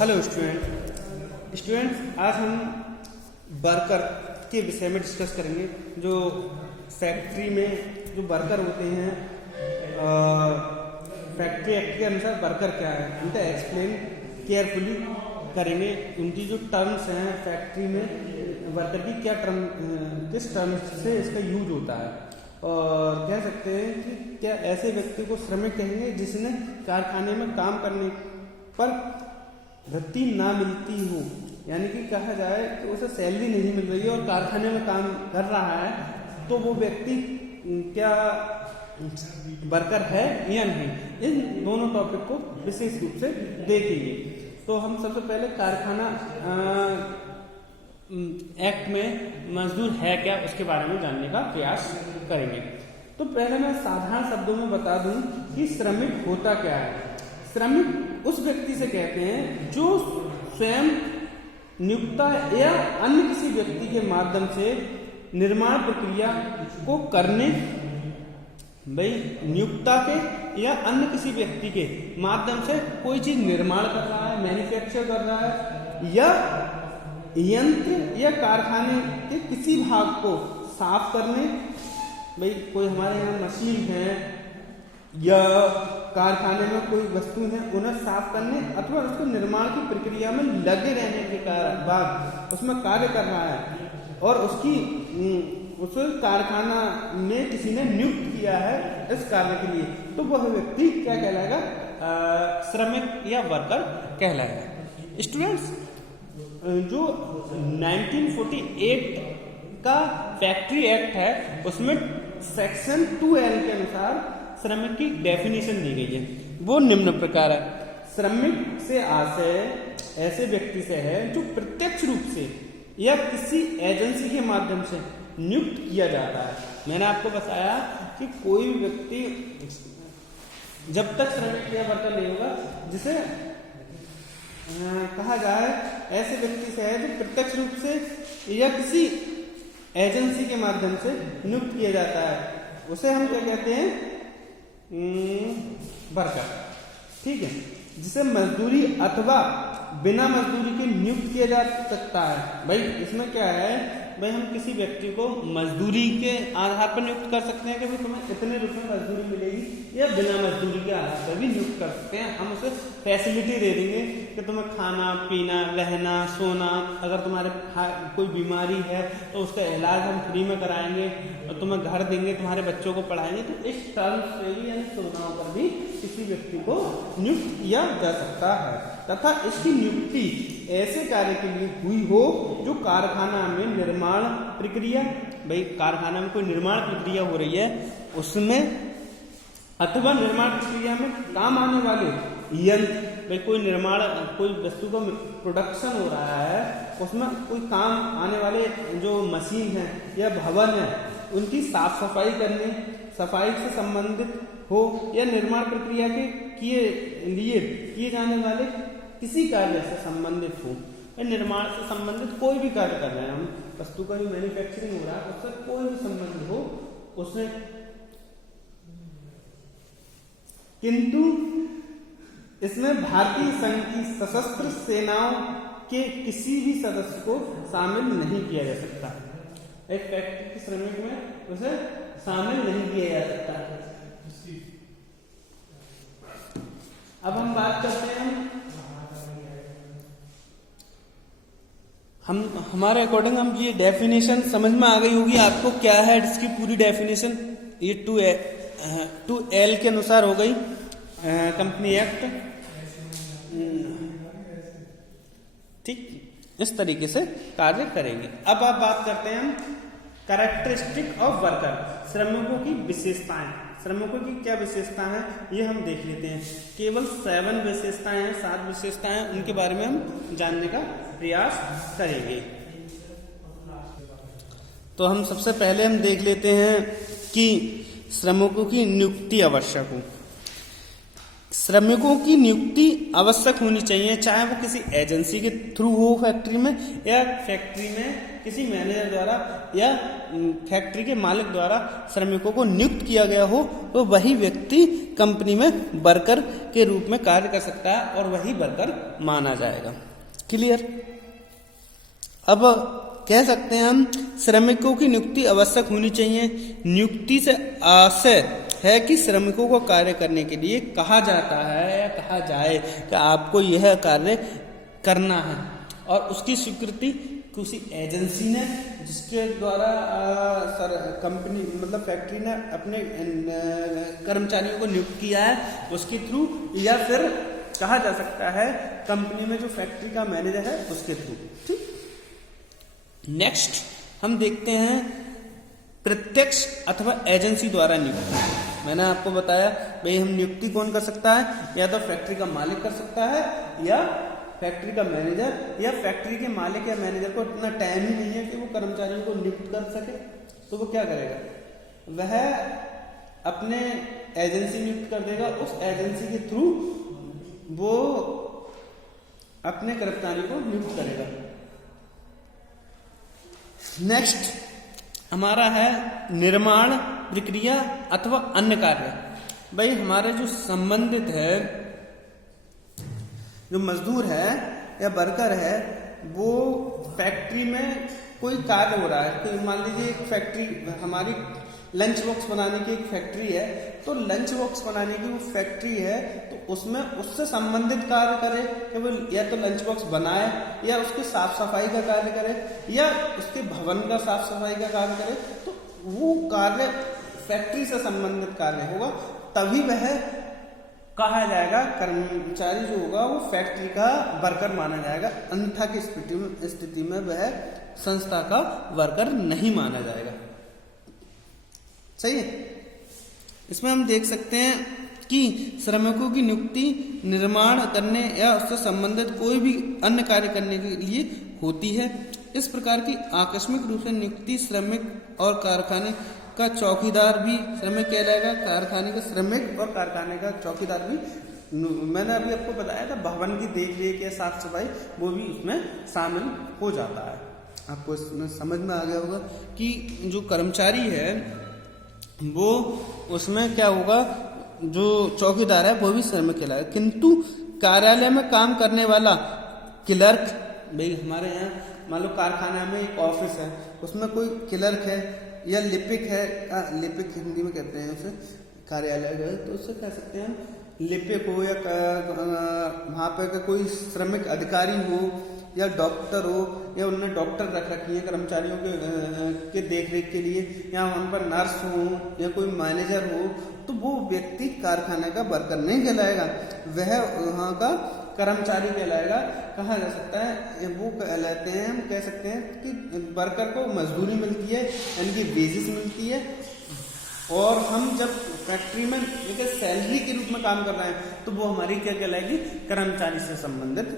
Hello students, आज हम worker के विषय में डिस्कस करेंगे। जो फैक्ट्री में जो वर्कर होते हैं, फैक्ट्री एक्ट के अनुसार वर्कर क्या है उनका एक्सप्लेन केयरफुली करेंगे। उनकी जो टर्म्स हैं फैक्ट्री में वर्कर की क्या टर्म, किस टर्म से इसका यूज होता है, और कह सकते हैं कि क्या ऐसे व्यक्ति को श्रमिक कहेंगे जिसने कारखाने में काम करने पर वृत्ति ना मिलती हो, यानी कि कहा जाए कि उसे सैलरी नहीं मिल रही है और कारखाने में काम कर रहा है, तो वो व्यक्ति क्या वर्कर है या नहीं। इन दोनों टॉपिक को विशेष रूप से देखेंगे। तो हम सबसे पहले कारखाना एक्ट में मजदूर है क्या उसके बारे में जानने का प्रयास करेंगे। तो पहले मैं साधारण शब्दों में बता दूं कि श्रमिक होता क्या है। श्रमिक उस व्यक्ति से कहते हैं जो स्वयं नियोक्ता या अन्य किसी व्यक्ति के माध्यम से निर्माण प्रक्रिया को करने, नियोक्ता के या अन्य किसी व्यक्ति के माध्यम से कोई चीज निर्माण कर रहा है, मैन्युफैक्चर कर रहा है, या यंत्र या कारखाने के किसी भाग को साफ करने, कोई हमारे यहाँ मशीन है या कारखाने में कोई वस्तु है उन्हें साफ करने अथवा उसको निर्माण की प्रक्रिया में लगे रहने के बाद उसमें कार्य कर रहा है और उस कारखाना में किसी ने नियुक्त किया है इस कार्य के लिए, तो वह व्यक्ति क्या कहलाएगा? श्रमिक या वर्कर कहलाएगा। स्टूडेंट्स, जो 1948 का फैक्ट्री एक्ट है उसमें सेक्शन 2L के अनुसार श्रमिक की डेफिनेशन दी गई है। वो निम्न प्रकार है। श्रमिक से आशय ऐसे व्यक्ति से है जो प्रत्यक्ष रूप से या किसी एजेंसी के माध्यम से नियुक्त किया जाता है। मैंने आपको बताया कि कोई भी व्यक्ति जब तक श्रमिक या वर्कर नहीं होगा जिसे कहा जाए ऐसे व्यक्ति से है जो प्रत्यक्ष रूप से या किसी एजेंसी के माध्यम से नियुक्त किया जाता है, उसे हम क्या कहते हैं? वर्कर। ठीक है, जिसे मजदूरी अथवा बिना मजदूरी के नियुक्त किया जा सकता है। इसमें क्या है, हम किसी व्यक्ति को मजदूरी के आधार पर नियुक्त कर सकते हैं कि तुम्हें इतने रुपए मजदूरी मिलेगी, या बिना मजदूरी के आधार पर भी नियुक्त कर सकते हैं। हम उसे फैसिलिटी दे देंगे कि तुम्हें खाना पीना रहना सोना, अगर तुम्हारे कोई बीमारी है तो उसका इलाज हम फ्री में कराएंगे और तुम्हें घर देंगे, तुम्हारे बच्चों को पढ़ाएंगे। तो इस टर्म से भी यानी सुविधाओं पर भी किसी व्यक्ति को नियुक्त किया जा सकता है, तथा इसकी नियुक्ति ऐसे कार्य के लिए हुई हो जो कारखाना में निर्माण प्रक्रिया, कारखाना में कोई निर्माण प्रक्रिया हो रही है उसमें, अथवा निर्माण प्रक्रिया में काम आने वाले यंत्र, कोई वस्तु का प्रोडक्शन हो रहा है उसमें कोई काम आने वाले जो मशीन है या भवन है उनकी साफ सफाई करने, सफाई से संबंधित हो, या निर्माण प्रक्रिया के किए जाने वाले किसी कार्य से संबंधित हो, या निर्माण से संबंधित कोई भी कार्य कर रहे हैं, हम वस्तु का भी मैन्युफैक्चरिंग हो रहा है उससे कोई भी संबंध हो उसमें। किंतु इसमें भारतीय संघ की सशस्त्र सेनाओं के किसी भी सदस्य को शामिल नहीं किया जा सकता। एक फैक्ट्री के श्रमिक में उसे शामिल नहीं किया जा सकता। अब हम बात करते हैं, हमारे अकॉर्डिंग हम ये डेफिनेशन समझ में आ गई होगी आपको क्या है इसकी पूरी डेफिनेशन। ये 2L के अनुसार हो गई कंपनी एक्ट। ठीक, इस तरीके से कार्य करेंगे। अब आप बात करते हैं हम कैरेक्टरिस्टिक ऑफ वर्कर, श्रमिकों की विशेषताएं। श्रमिकों की क्या विशेषता है ये हम देख लेते हैं। केवल 7 विशेषताएं हैं, 7 विशेषताएं, उनके बारे में हम जानने का प्रयास करेंगे। तो हम सबसे पहले हम देख लेते हैं कि श्रमिकों की नियुक्ति आवश्यक हो। श्रमिकों की नियुक्ति आवश्यक होनी चाहिए, चाहे वो किसी एजेंसी के थ्रू हो फैक्ट्री में, या फैक्ट्री में किसी मैनेजर द्वारा या फैक्ट्री के मालिक द्वारा श्रमिकों को नियुक्त किया गया हो, तो वही व्यक्ति कंपनी में वर्कर के रूप में कार्य कर सकता है और वही वर्कर माना जाएगा। क्लियर? अब कह सकते हैं हम श्रमिकों की नियुक्ति आवश्यक होनी चाहिए। नियुक्ति से आशय है कि श्रमिकों को कार्य करने के लिए कहा जाता है या कहा जाए कि आपको यह कार्य करना है, और उसकी स्वीकृति किसी एजेंसी ने, जिसके द्वारा कंपनी मतलब फैक्ट्री ने अपने कर्मचारियों को नियुक्त किया है, उसके थ्रू, या फिर कहा जा सकता है कंपनी में जो फैक्ट्री का मैनेजर है उसके थ्रू। ठीक। नेक्स्ट हम देखते हैं प्रत्यक्ष अथवा एजेंसी द्वारा नियुक्ति। मैंने आपको बताया भाई हम नियुक्ति कौन कर सकता है, या तो फैक्ट्री का मालिक कर सकता है या फैक्ट्री का मैनेजर, या फैक्ट्री के मालिक या मैनेजर को इतना टाइम ही नहीं है कि वो कर्मचारियों को नियुक्त कर सके, तो वो क्या करेगा, वह अपने एजेंसी नियुक्त कर देगा। उस एजेंसी के थ्रू वो अपने कर्मचारी को नियुक्त करेगा। नेक्स्ट हमारा है निर्माण प्रक्रिया अथवा अन्य कार्य। भाई हमारे जो संबंधित है, जो मजदूर है या वर्कर है, वो फैक्ट्री में कोई कार्य हो रहा है, तो मान लीजिए एक फैक्ट्री, हमारी लंच बॉक्स बनाने की एक फैक्ट्री है, तो लंच बॉक्स बनाने की वो फैक्ट्री है, तो उसमें उससे संबंधित कार्य करे कि वो या तो लंच बॉक्स बनाए, या उसकी साफ सफाई का कार्य करे, या उसके भवन का साफ सफाई का कार्य करे, तो वो कार्य फैक्ट्री से संबंधित कार्य होगा, तभी वह कहा जाएगा कर्मचारी जो होगा वो फैक्ट्री का वर्कर माना जाएगा। अन्यथा की स्थिति में वह संस्था का वर्कर नहीं माना जाएगा। सही है। इसमें हम देख सकते हैं कि श्रमिकों की नियुक्ति निर्माण करने या उससे संबंधित कोई भी अन्य कार्य करने के लिए होती है। इस प्रकार की आकस्मिक रूप से नियुक्ति श्रमिक और कारखाने का चौकीदार भी श्रमिक कहलाएगा, कारखाने का श्रमिक और कारखाने का चौकीदार भी। मैंने अभी आपको बताया था भवन की देख रेख या साफ सफाई, वो भी इसमें शामिल हो जाता है। आपको इसमें समझ में आ गया होगा कि जो कर्मचारी है वो उसमें क्या होगा, जो चौकीदार है वो भी श्रमिक कहलाएगा। किंतु कार्यालय में काम करने वाला क्लर्क, भाई हमारे यहाँ मान लो कारखाना में एक ऑफिस है, उसमें कोई क्लर्क है या लिपिक है, लिपिक हिंदी में कहते हैं उसे, कार्यालय जो है तो उससे कह सकते हैं हम लिपिक हो, या वहाँ पर का कोई श्रमिक अधिकारी हो, या डॉक्टर हो, या उन्होंने डॉक्टर रख रखी है कर्मचारियों के देख रेख के लिए, या वहाँ पर नर्स हो या कोई मैनेजर हो, तो वो व्यक्ति कारखाने का वर्कर नहीं कहलाएगा, वह वहाँ का कर्मचारी कहलाएगा। कहा जा सकता है वो कहलाते हैं, हम कह सकते हैं कि वर्कर को मजदूरी मिलती है, यानी वेजेस मिलती है, और हम जब फैक्ट्री में सैलरी के रूप में काम कर रहे हैं तो वो हमारी क्या कहलाएगी, कर्मचारी से संबंधित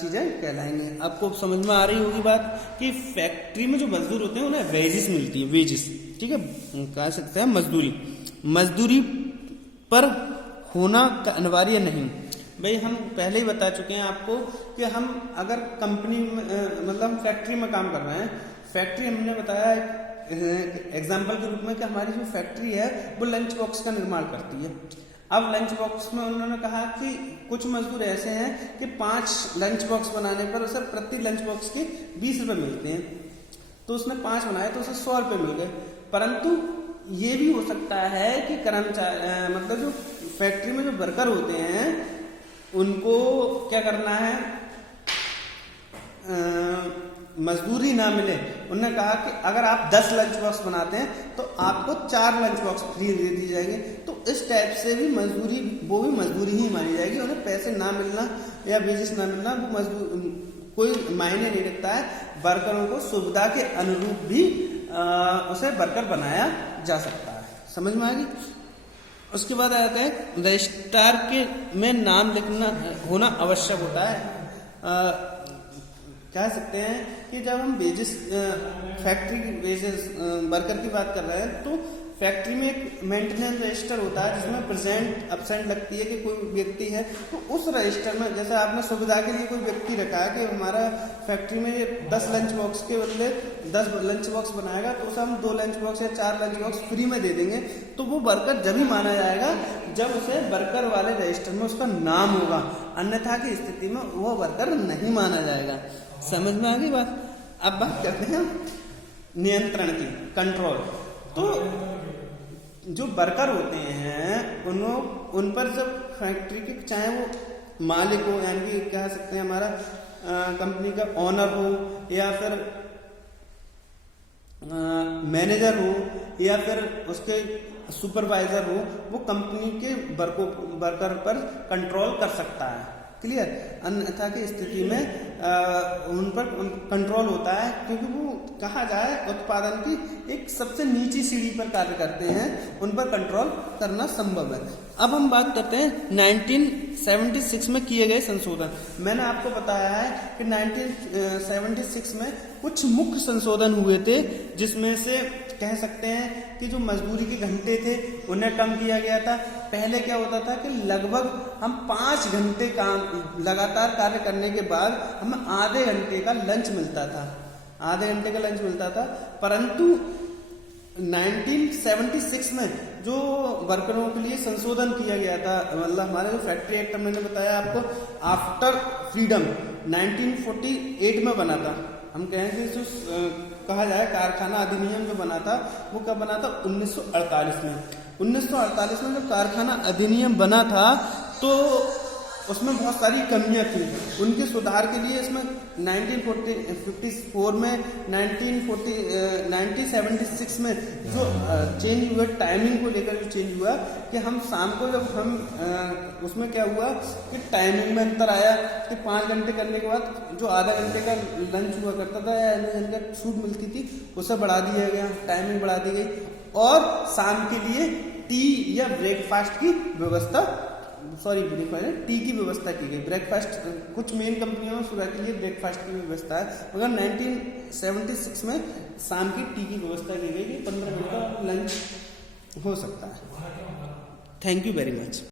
चीजें कहलाएंगी। आपको समझ में आ रही होगी बात कि फैक्ट्री में जो मजदूर होते हैं उन्हें वेजेस मिलती है, वेजेस, ठीक है, कह सकते हैं मजदूरी। मजदूरी पर होना अनिवार्य नहीं। भाई हम पहले ही बता चुके हैं आपको कि हम अगर कंपनी में मतलब हम फैक्ट्री में काम कर रहे हैं, फैक्ट्री हमने बताया एग्जाम्पल के रूप में कि हमारी जो फैक्ट्री है वो लंच बॉक्स का निर्माण करती है। अब लंच बॉक्स में उन्होंने कहा कि कुछ मजदूर ऐसे हैं कि 5 लंच बॉक्स बनाने पर उसे प्रति लंच बॉक्स के 20 रुपए मिलते हैं, तो उसने 5 बनाए तो उसे 100 रुपए मिल गए। परंतु ये भी हो सकता है कि कर्मचारी मतलब जो फैक्ट्री में जो वर्कर होते हैं उनको क्या करना है, मजदूरी ना मिले। उन्होंने कहा कि अगर आप 10 लंच बॉक्स बनाते हैं तो आपको 4 लंच बॉक्स फ्री दे दी जाएगी। तो इस टाइप से भी मजदूरी, वो भी मजदूरी ही मानी जाएगी। उन्हें पैसे ना मिलना या वेजेस ना मिलना वो मजदूर कोई मायने नहीं रखता है। वर्करों को सुविधा के अनुरूप भी उसे वर्कर बनाया जा सकता है। समझ में आ गई। उसके बाद आता है रजिस्ट्रार के में नाम लिखना होना आवश्यक होता है। कह सकते हैं कि जब हम वेजेस फैक्ट्री की वेजेस वर्कर की बात कर रहे हैं तो फैक्ट्री में एक मेंटेनेंस रजिस्टर होता है जिसमें प्रेजेंट एब्सेंट लगती है कि कोई व्यक्ति है, तो उस रजिस्टर में जैसे आपने सुविधा के लिए कोई व्यक्ति रखा है कि हमारा फैक्ट्री में ये 10 लंच बॉक्स के बदले 10 लंच बॉक्स बनाएगा, तो उसे हम 2 लंच बॉक्स या 4 लंच बॉक्स फ्री में दे देंगे, तो वो वर्कर जब ही माना जाएगा जब उसे वर्कर वाले रजिस्टर में उसका नाम होगा, अन्यथा की स्थिति में वो वर्कर नहीं माना जाएगा। समझ में आ गई बात। अब बात करते हैं नियंत्रण की, कंट्रोल। तो जो वर्कर होते हैं उन पर जब फैक्ट्री के, चाहे वो मालिक हो यानी कि कह सकते हैं हमारा कंपनी का ओनर हो या फिर मैनेजर हो या फिर उसके सुपरवाइजर हो, वो कंपनी के वर्कर पर कंट्रोल कर सकता है। क्लियर। अन्यथा की स्थिति में उन पर कंट्रोल होता है, क्योंकि वो कहा जाए उत्पादन की एक सबसे नीची सीढ़ी पर कार्य करते हैं, उन पर कंट्रोल करना संभव है। अब हम बात करते हैं 1976 में किए गए संशोधन। मैंने आपको बताया है कि 1976 में कुछ मुख्य संशोधन हुए थे, जिसमें से कह सकते हैं कि जो मजदूरी के घंटे थे उन्हें कम किया गया था। पहले क्या होता था कि लगभग हम 5 घंटे काम लगातार कार्य करने के बाद हमें आधे घंटे का लंच मिलता था, परंतु 1976 में जो वर्करों के लिए संशोधन किया गया था, मतलब हमारे जो फैक्ट्री एक्ट मैंने बताया आपको आफ्टर फ्रीडम 1948 में बना था। हम कहें कि जो कहा जाए कारखाना अधिनियम जो बना था वो कब बना था, 1948 में। 1948 में जब कारखाना अधिनियम बना था तो उसमें बहुत सारी कमियां थी, उनके सुधार के लिए इसमें 1954 में 1976 में जो चेंज हुआ, टाइमिंग को लेकर जो चेंज हुआ कि हम शाम को जब हम उसमें क्या हुआ कि टाइमिंग में अंतर आया कि 5 घंटे करने के बाद जो आधा घंटे का लंच हुआ करता था या आधे घंटे का छूट मिलती थी उसे बढ़ा दिया गया, टाइमिंग बढ़ा दी गई, और शाम के लिए टी या ब्रेकफास्ट की व्यवस्था, टी की व्यवस्था की गई। ब्रेकफास्ट कुछ मेन कंपनियों में सुबह के लिए ब्रेकफास्ट की व्यवस्था है, मगर 1976 में शाम की टी की व्यवस्था की गई कि 15 मिनट का लंच हो सकता है। Thank you very much.